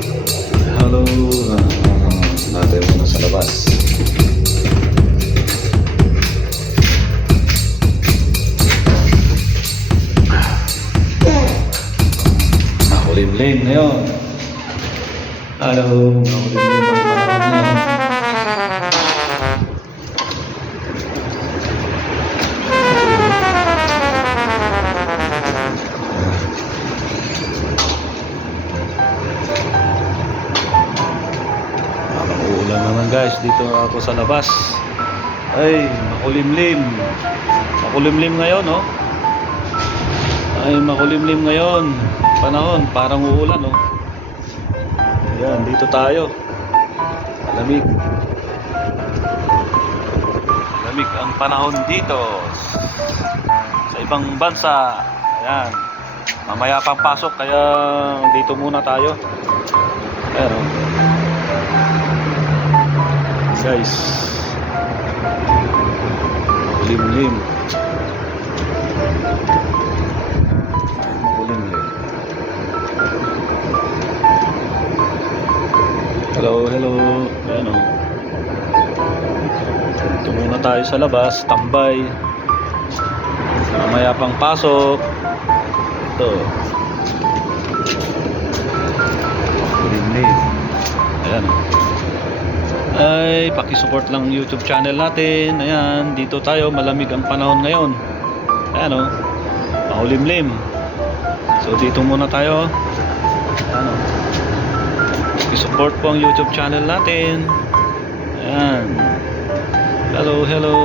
Hello, natin muna sa labas. Makulimlim ngayon. Hello, makulimlim ang panahon ngayon. Uulan naman guys, dito ako sa labas. Ay, makulimlim. Makulimlim ngayon, oh. Ay, makulimlim ngayon. Panahon, parang uulan, oh. Ayan, dito tayo. Malamig. Malamig ang panahon dito. Sa ibang bansa. Ayan. Mamaya pang pasok, kaya dito muna tayo. Ayan, oh. Guys, limlim. Limlim. Hello, hello. Ayan, o. Ito muna tayo sa labas, tambay. Mamaya pang pasok. Ito. Limlim. Ayan, o. Ay, paki-support lang YouTube channel natin. Ayan, dito tayo, malamig ang panahon ngayon. Ayan, oh. Makulimlim. So dito muna tayo. Ayan, oh. Paki-support po ang YouTube channel natin. Ayan. Hello, hello.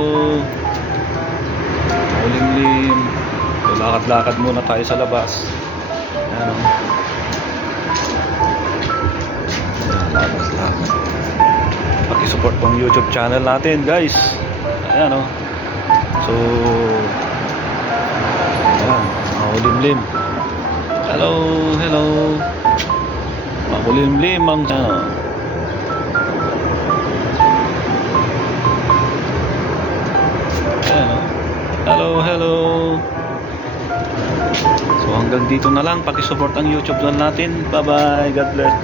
Makulimlim. So lakad-lakad muna tayo sa labas. Ayan, oh. Ayan, lakad-lakad. Paki-support po ang YouTube channel natin, guys. Ayan, oh. So, ayan, makulimlim. Hello, hello. Makulimlim ang ayan, oh. Hello, hello. So hanggang dito na lang. Paki-support ang YouTube channel natin. Bye-bye. God bless.